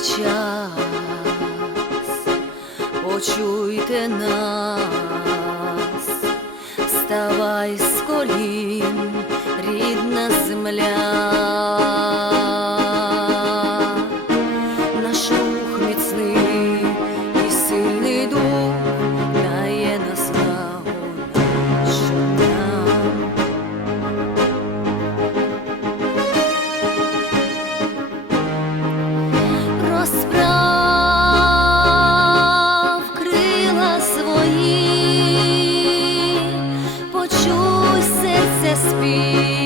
час, почуйте нас, вставай з колін, рідна земля, be